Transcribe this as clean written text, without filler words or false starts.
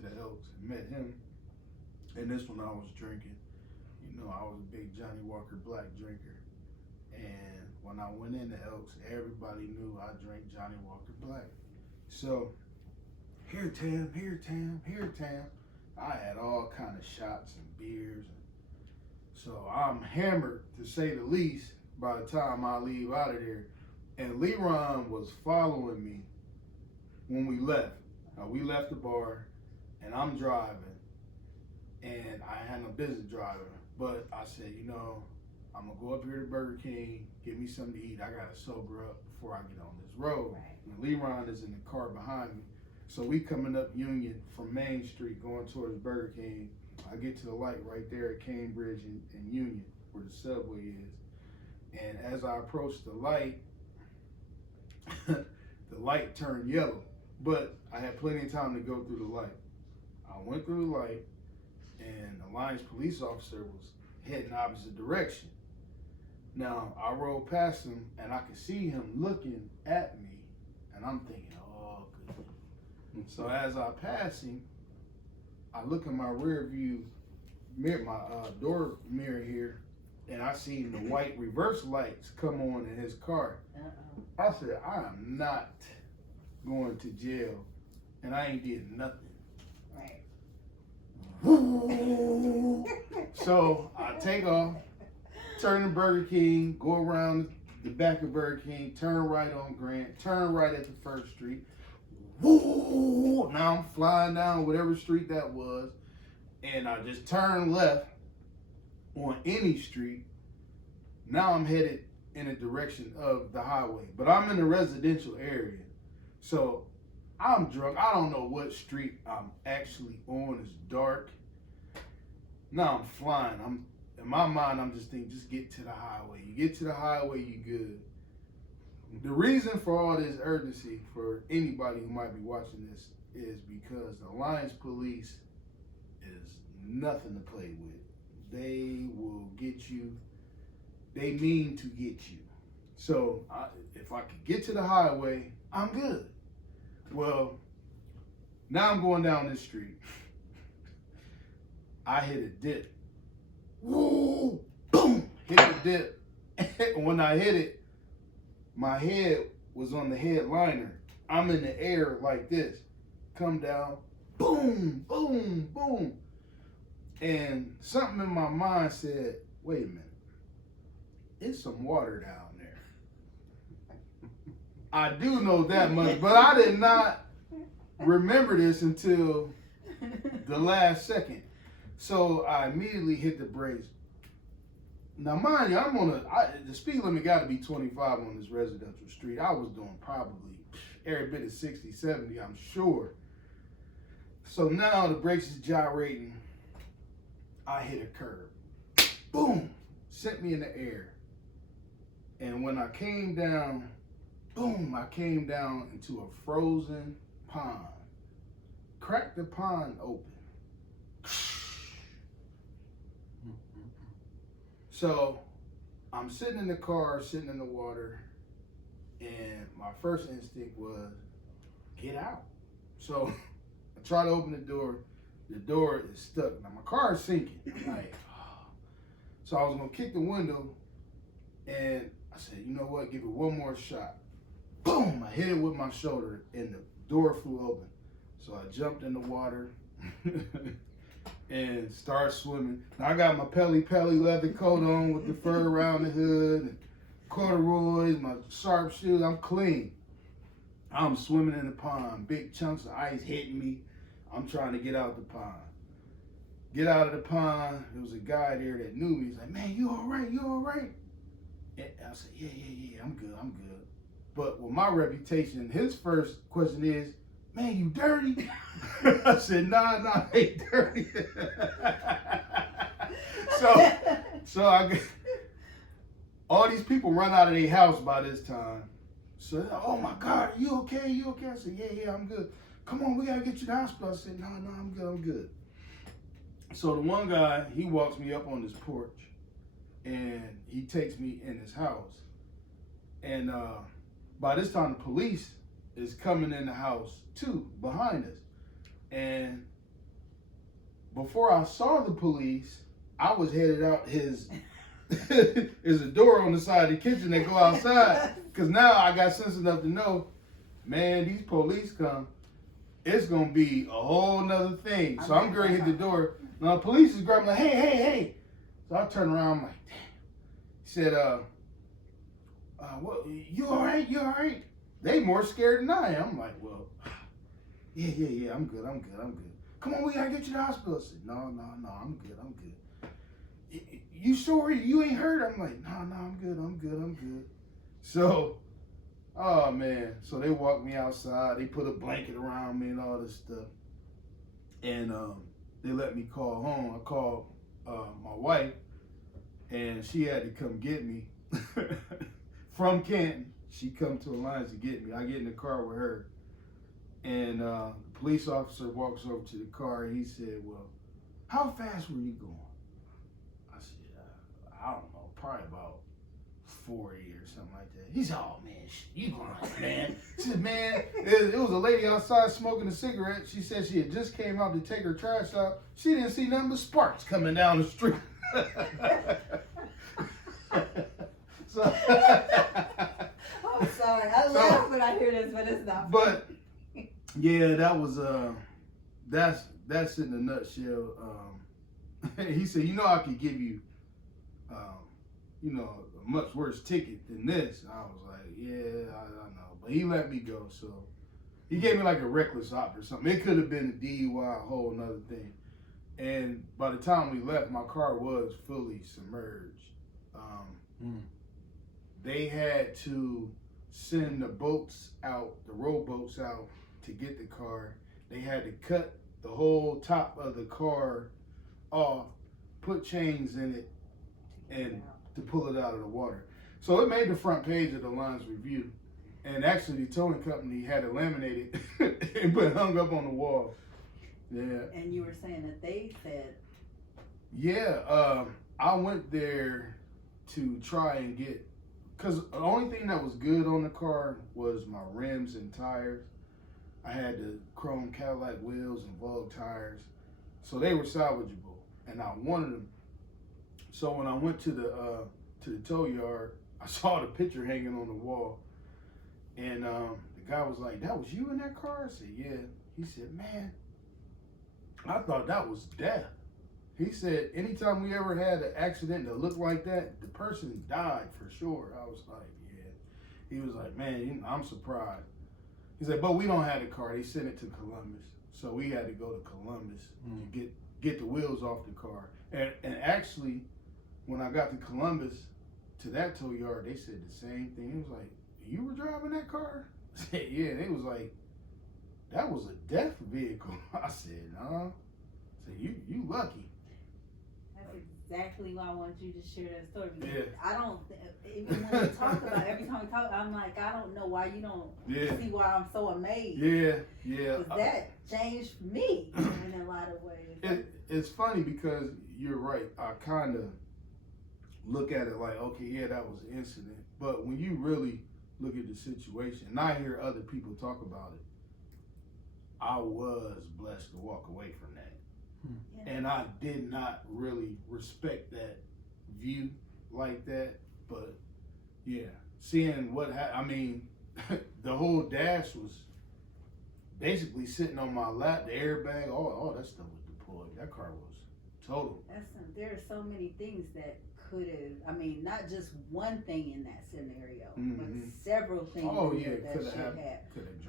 to the Elks and met him. And this one I was drinking. You know, I was a big Johnny Walker Black drinker. And when I went into Elks, everybody knew I drank Johnny Walker Black. So, here Tam, here Tam, here Tam. I had all kind of shots and beers. So I'm hammered, to say the least, by the time I leave out of there. And Leron was following me when we left. We left the bar, and I'm driving, and I had no business driving. But I said, you know, I'm going to go up here to Burger King, get me something to eat. I got to sober up before I get on this road. Right. And Leron is in the car behind me. So we coming up Union from Main Street going towards Burger King. I get to the light right there at Cambridge and Union where the subway is. And as I approach the light, the light turned yellow. But I had plenty of time to go through the light. I went through the light, and the Lions police officer was heading opposite direction. Now, I rolled past him, and I could see him looking at me, and I'm thinking, oh, good. So as I pass him, I look in my rear view mirror, my door mirror here, and I see the white reverse lights come on in his car. I said, I am not going to jail, and I ain't did nothing. Right. So I take off, turn to Burger King, go around the back of Burger King, turn right on Grant, turn right at the First Street. Woo! Now I'm flying down whatever street that was, and I just turn left on any street. Now I'm headed in the direction of the highway, but I'm in a residential area. So I'm drunk. I don't know what street I'm actually on. It's dark. Now I'm flying. In my mind, I'm just thinking, just get to the highway. You get to the highway, you good. The reason for all this urgency for anybody who might be watching this is because the Lions police is nothing to play with. They will get you. They mean to get you. So if I could get to the highway, I'm good. Well, now I'm going down this street. I hit a dip. Woo! Boom! Hit the dip. When I hit it, my head was on the headliner. I'm in the air like this. Come down. Boom! Boom! Boom! And something in my mind said, wait a minute. It's some water down there. I do know that much, but I did not remember this until the last second. So I immediately hit the brakes. Now, mind you, the speed limit got to be 25 on this residential street. I was doing probably every bit of 60, 70, I'm sure. So now the brakes is gyrating. I hit a curb. Boom! Sent me in the air. And when I came down, boom, I came down into a frozen pond. Cracked the pond open. So I'm sitting in the car, sitting in the water, and my first instinct was, get out. So I try to open the door is stuck. Now my car is sinking. Like, so I was gonna kick the window, and I said, you know what, give it one more shot. Boom, I hit it with my shoulder, and the door flew open. So I jumped in the water and started swimming. Now I got my Pelly leather coat on with the fur around the hood, and corduroys, my sharp shoes. I'm clean. I'm swimming in the pond. Big chunks of ice hitting me. I'm trying to get out the pond. Get out of the pond. There was a guy there that knew me. He's like, man, you all right? You all right? And I said, yeah, I'm good. But with my reputation, his first question is, man, you dirty? I said, nah, I ain't dirty. so all these people run out of their house by this time. So, oh my God, you okay? I said, yeah, I'm good. Come on, we gotta get you to the hospital. I said, no, I'm good. So the one guy, he walks me up on this porch, and he takes me in his house. And by this time, the police is coming in the house too, behind us. And before I saw the police, I was headed out his. There's a door on the side of the kitchen that go outside. Cause now I got sense enough to know, man, these police come, it's gonna be a whole nother thing. So I'm going to hit the door. Now the police is grabbing like, hey. So I turn around, I'm like, damn. He said, what, you all right? They more scared than I am. I'm like, well, yeah, I'm good. Come on, we gotta get you to the hospital. I said, no, I'm good. You sure you ain't hurt? I'm like, no, I'm good. So, oh man. So they walked me outside. They put a blanket around me and all this stuff. And they let me call home. I called my wife, and she had to come get me from Canton. She come to Alliance to get me. I get in the car with her. And the police officer walks over to the car, and he said, well, how fast were you going? I said, I don't know, probably about 40 or something like that. He said, oh man, you lying, man. She said, man, it was a lady outside smoking a cigarette. She said she had just came out to take her trash out. She didn't see nothing but sparks coming down the street. So, I'm sorry, I laugh when I hear this, but it's not. But yeah, that was that's in a nutshell. He said, you know, I could give you, a much worse ticket than this. I was like, yeah, I know, but he let me go. So he gave me like a reckless op or something. It could have been a DUI, a whole nother thing. And by the time we left, my car was fully submerged. They had to send the boats out, the rowboats out to get the car. They had to cut the whole top of the car off, put chains in it, and to pull it out of the water. So it made the front page of the Lions Review. And actually the towing company had it laminated and put hung up on the wall. Yeah. And you were saying that they said. Yeah, I went there to try and get, because the only thing that was good on the car was my rims and tires. I had the chrome Cadillac wheels and Vogue tires, so they were salvageable, and I wanted them. So when I went to the tow yard, I saw the picture hanging on the wall, and the guy was like, "That was you in that car?" I said, "Yeah." He said, "Man, I thought that was death." He said, anytime we ever had an accident that looked like that, the person died for sure. I was like, yeah. He was like, man, I'm surprised. He said, but we don't have the car. They sent it to Columbus. So we had to go to Columbus to get the wheels off the car. And actually, when I got to Columbus, to that tow yard, they said the same thing. It was like, you were driving that car? I said, yeah. And it was like, that was a death vehicle. I said, no. I said, you lucky. Exactly why I wanted you to share that story. Yeah. I don't, even when we talk about it, every time we talk, I'm like, I don't know why you don't see why I'm so amazed. Yeah. Because that changed me in a lot of ways. It's funny because you're right. I kind of look at it like, okay, yeah, that was an incident. But when you really look at the situation, and I hear other people talk about it, I was blessed to walk away from that. Yeah. And I did not really respect that view like that, but yeah, seeing what I mean, the whole dash was basically sitting on my lap, the airbag, all that stuff was deployed. That car was total. There are so many things that could have, I mean, not just one thing in that scenario, but several things that should have.